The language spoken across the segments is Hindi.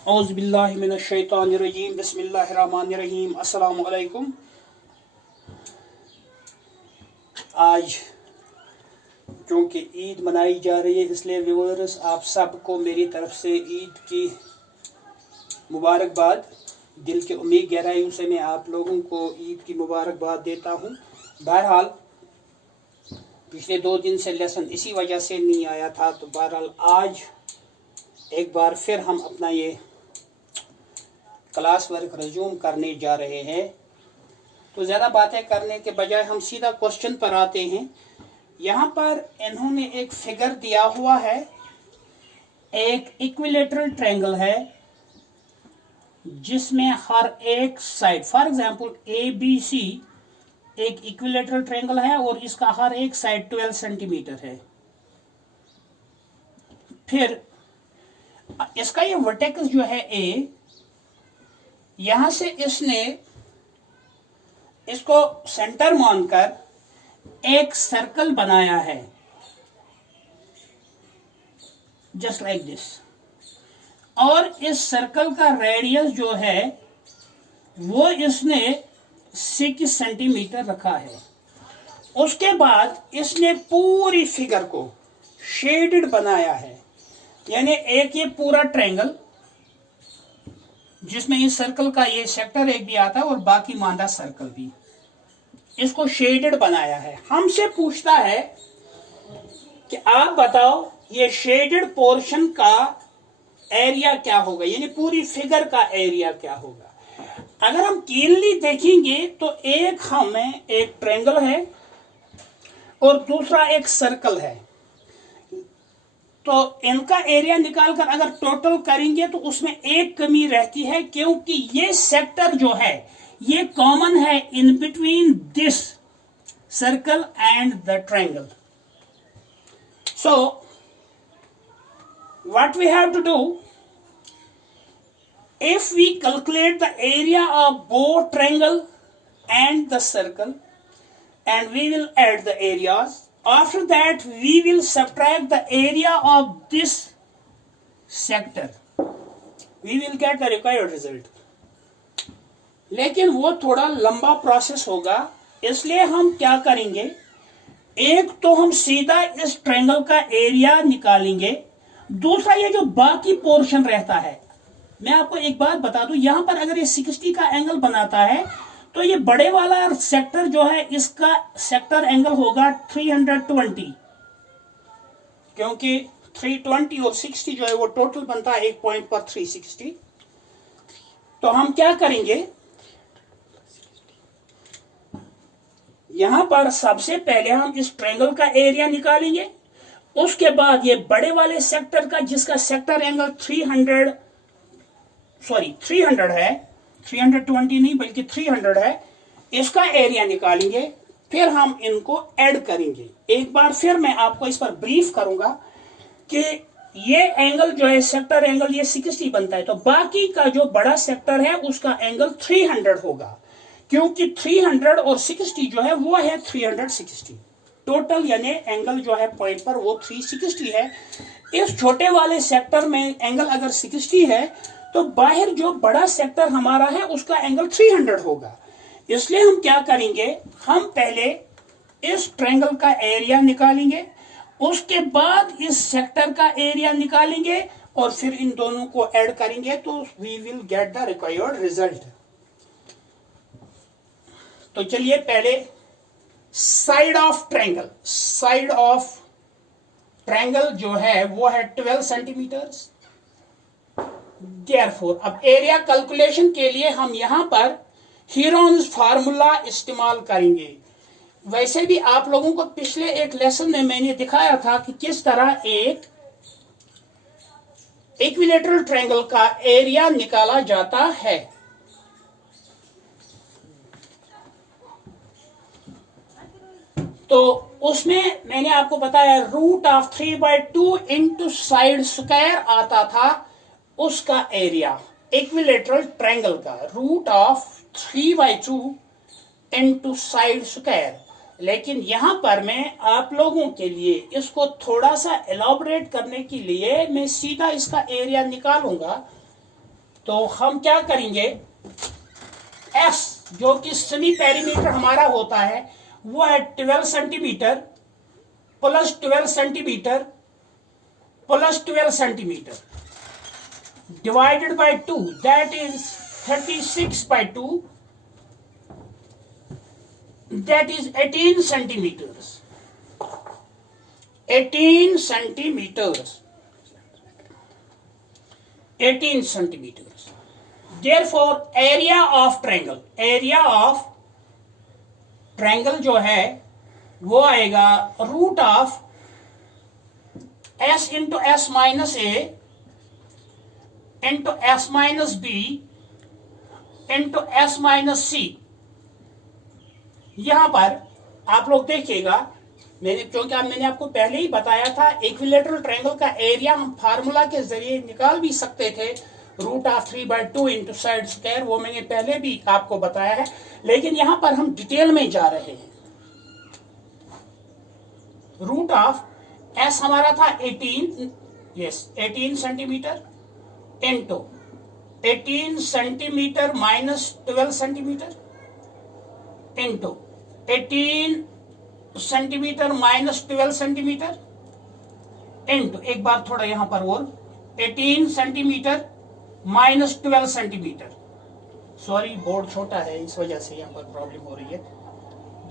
औज़ुबिल्लाहिमिनश्शैतानिर्रजीम बिस्मिल्लाहिर्रहमानिर्रहीम अस्सलामु अलैकुम। आज क्योंकि ईद मनाई जा रही है इसलिए व्यूअर्स आप सबको मेरी तरफ से ईद की मुबारकबाद। दिल के उम्मीद गहराइयों से मैं आप लोगों को ईद की मुबारकबाद देता हूँ। बहरहाल पिछले 2 दिन से लेसन इसी वजह से नहीं आया था, तो बहरहाल आज एक बार फिर हम अपना ये क्लास वर्क रिज्यूम करने जा रहे हैं। तो ज़्यादा बातें करने के बजाय हम सीधा क्वेश्चन पर आते हैं। यहाँ पर इन्होंने एक फिगर दिया हुआ है, एक इक्विलेटरल ट्रायंगल है जिसमें हर एक साइड, फॉर एग्जांपल ABC एक इक्विलेटरल ट्रायंगल है और इसका हर एक साइड 12 सेंटीमीटर है। फिर इसका ये वर्टेक्स जो है A, यहां से इसने इसको सेंटर मानकर एक सर्कल बनाया है, जस्ट लाइक दिस। और इस सर्कल का रेडियस जो है वो इसने 6 सेंटीमीटर रखा है। उसके बाद इसने पूरी फिगर को शेडेड बनाया है, यानी एक ये पूरा ट्रायंगल जिसमें इस सर्कल का ये सेक्टर एक भी आता है और बाकी मांदा सर्कल भी, इसको शेडेड बनाया है। हमसे पूछता है कि आप बताओ ये शेडेड पोर्शन का एरिया क्या होगा, यानी पूरी फिगर का एरिया क्या होगा। अगर हम कीनली देखेंगे तो एक हमें एक ट्रायंगल है और दूसरा एक सर्कल है, तो इनका एरिया निकालकर अगर टोटल करेंगे तो उसमें एक कमी रहती है, क्योंकि ये सेक्टर जो है ये कॉमन है in between this circle and the triangle. So what we have to do, if we calculate the area of both triangle and the circle and we will add the areas, after that we will subtract the area of this sector, we will get the required result। लेकिन वो थोड़ा लंबा प्रोसेस होगा, इसलिए हम क्या करेंगे, एक तो हम सीधा इस ट्रायंगल का एरिया निकालेंगे, दूसरा ये जो बाकी पोर्शन रहता है, मैं आपको एक बात बता दूं, यहां पर अगर ये 60 का एंगल बनाता है तो ये बड़े वाला सेक्टर जो है इसका सेक्टर एंगल होगा 320, क्योंकि 320 और 60 जो है वो टोटल बनता है एक पॉइंट पर 360। तो हम क्या करेंगे, यहां पर सबसे पहले हम इस ट्रायंगल का एरिया निकालेंगे, उसके बाद ये बड़े वाले सेक्टर का जिसका सेक्टर एंगल 300 है, 320 नहीं बल्कि 300 है, इसका एरिया निकालेंगे। फिर हम इनको ऐड करेंगे। एक बार फिर मैं आपको इस पर ब्रीफ करूंगा कि ये एंगल जो है सेक्टर एंगल ये 60 बनता है, तो बाकी का जो बड़ा सेक्टर है उसका एंगल 300 होगा, क्योंकि 300 और 60 जो है वो है 360 टोटल, यानी एंगल जो है पॉइंट पर वो 360 है। इस छोटे वाले सेक्टर में एंगल अगर 60 है तो बाहर जो बड़ा सेक्टर हमारा है उसका एंगल 300 होगा। इसलिए हम क्या करेंगे, हम पहले इस ट्रायंगल का एरिया निकालेंगे, उसके बाद इस सेक्टर का एरिया निकालेंगे और फिर इन दोनों को ऐड करेंगे, तो we will get the required result. तो चलिए पहले साइड ऑफ ट्रायंगल जो है वो है 12 सेंटीमीटर। Therefore, अब एरिया कैलकुलेशन के लिए हम यहां पर हीरोन्स फार्मूला इस्तेमाल करेंगे। वैसे भी आप लोगों को पिछले एक लेसन में मैंने दिखाया था कि किस तरह एक इक्विलेटरल ट्रायंगल का एरिया निकाला जाता है। तो उसमें मैंने आपको बताया √3/2 इंटू साइड स्क्वायर आता था उसका एरिया, इक्विलेटरल ट्रायंगल का √3/2 इंटू साइड स्क्वायर। लेकिन यहां पर मैं आप लोगों के लिए इसको थोड़ा सा एलॉबरेट करने के लिए मैं सीधा इसका एरिया निकालूंगा। तो हम क्या करेंगे, एस जो कि सेमी पेरीमीटर हमारा होता है वो है 12 centimetre plus 12 centimetre plus 12 centimetre divided by 2, that is 36 by 2, that is 18 centimeters. 18 centimeters. 18 centimeters. Therefore, area of triangle जो है वो आएगा root of s into s minus a into s minus b into s minus c। यहां पर आप लोग देखिएगा, मैंने आपको पहले ही बताया था इक्विलेटरल ट्रायंगल का एरिया हम फार्मूला के जरिए निकाल भी सकते थे, root of 3/2 into side square, वो मैंने पहले भी आपको बताया है, लेकिन यहां पर हम डिटेल में जा रहे हैं। रूट ऑफ एस हमारा था 18 centimetre into 18 centimetre minus 12 centimetre into 18 centimetre minus 12 centimetre into, एक बार थोड़ा यहां पर और 18 centimetre minus 12 centimetre, sorry board छोटा है इस वजह से यहां पर प्रॉब्लम हो रही है।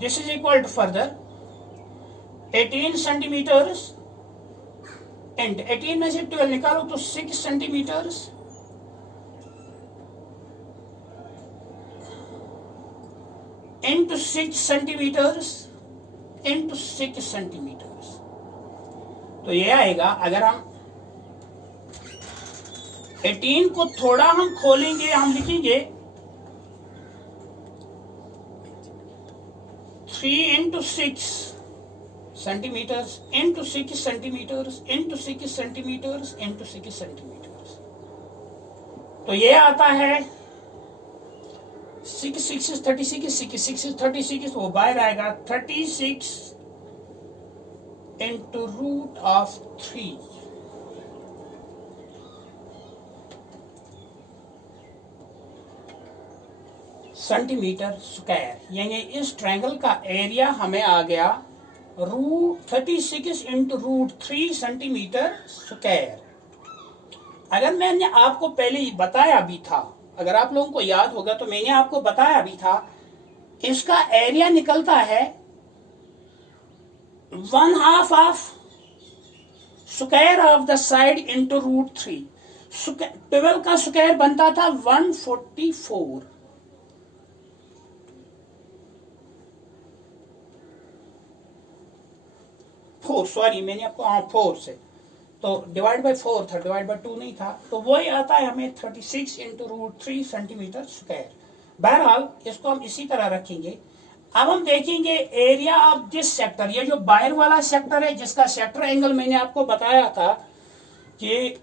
This is equal to further 18 centimetres into 18 में से 12 निकालो तो 6 centimetres into 6 centimetres into 6 centimetres. तो ये आएगा, अगर हम 18 को थोड़ा हम खोलेंगे, हम लिखेंगे 3 into 6 centimetres into 6 centimetres into 6 centimetres into 6 centimetres. तो ये आता है 6 6 is 36, 6 6 is 36, वो बाहर आएगा 36 into root of 3 centimetre square. यानी इस ट्रायंगल का एरिया हमें आ गया root 36 into root 3 centimetre square. अगर मैंने आपको पहले ही बताया भी था, अगर आप लोगों को याद होगा तो मैंने आपको बताया भी था, इसका एरिया निकलता है 1/2 of square of the side into root 3। 12 का स्क्वायर बनता था 144, सॉरी मैंने आपको 4 से, तो डिवाइड बाय 4 था, डिवाइड बाय 2 नहीं था, तो वही आता है हमें 36 इंटू रूट 3 सेंटीमीटर स्क्वायर। बहरहाल इसको हम इसी तरह रखेंगे। अब हम देखेंगे एरिया ऑफ दिस सेक्टर, ये जो बाहर वाला सेक्टर है जिसका सेक्टर एंगल मैंने आपको बताया था कि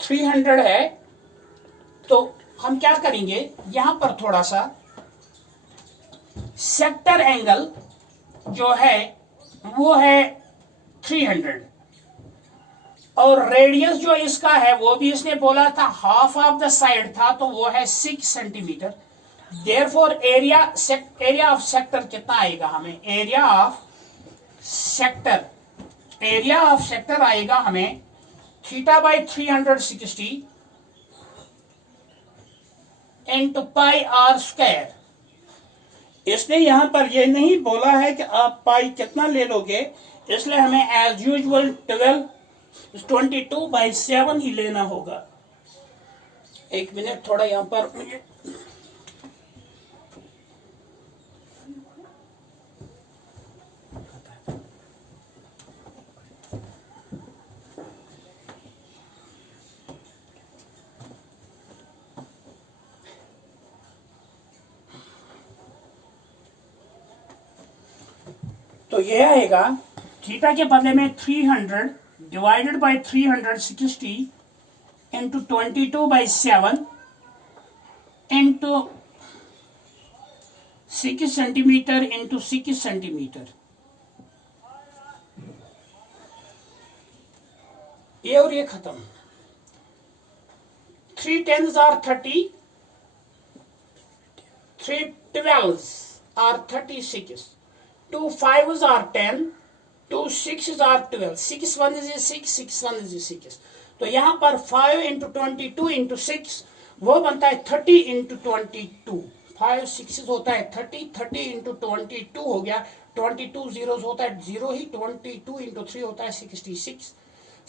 300 है, तो हम क्या करेंगे, यहां पर थोड़ा सा सेक्टर एंगल जो है वो है 300 और रेडियस जो इसका है वो भी इसने बोला था हाफ ऑफ द साइड था, तो वो है 6 centimetre. Therefore area of sector कितना आएगा हमें, एरिया ऑफ सेक्टर आएगा हमें θ/360 इंटू पाई आर स्क्वायर। इसने यहां पर यह नहीं बोला है कि आप पाई कितना ले लोगे, इसलिए हमें एज यूजुअल 22/7 ही लेना होगा। एक मिनट थोड़ा यहां पर मुझे तो यह आएगा थीटा के बदले में 300 divided by 360 into 22/7 into 6 centimetre into 6 centimetre. ये और ये खत्म। 3 10s are 30, 3 12s are 36, 2 5s are 10, 2 6s are 12, 6 1 is 6, 6 1 is 6. तो यहाँ पर 5 into 22 into 6 वो बनता है 30 into 22. 5 6 होता है 30, 30 into 22 हो गया, 22 zeros होता है 0 ही, 22 into 3 होता है 66.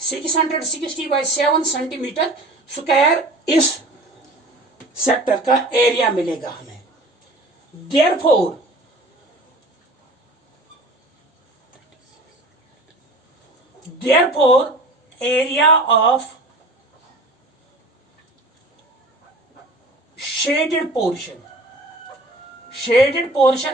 660 by 7 सेंटीमीटर स्क्वायर इस सेक्टर का एरिया मिलेगा हमें. Therefore, area of shaded portion,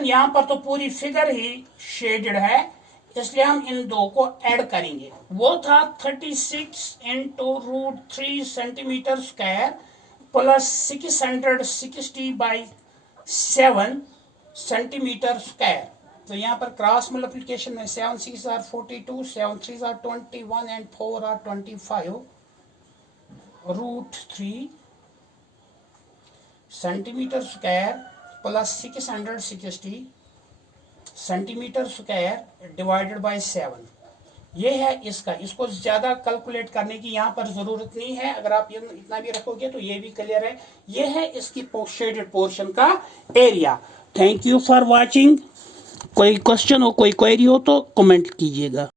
यहां पर तो पूरी फिगर ही शेडेड है, इसलिए हम इन दो को ऐड करेंगे. वो था 36 into root 3 centimetre square plus 660 by 7 centimetre square. तो यहाँ पर क्रॉस मल्टीप्लिकेशन में 7 6 are 42, 7 3 are 21 and 4 are 25. Root 3 centimetre square plus 660 centimetre square divided by 7. ये है इसका. इसको ज्यादा कैलकुलेट करने की यहाँ पर जरूरत नहीं है. अगर आप इतना भी रखोगे तो ये भी क्लियर है. ये है इसकी शेडेड पोर्शन का area. Thank you for watching. कोई क्वेश्चन हो, कोई क्वेरी हो तो कमेंट कीजिएगा.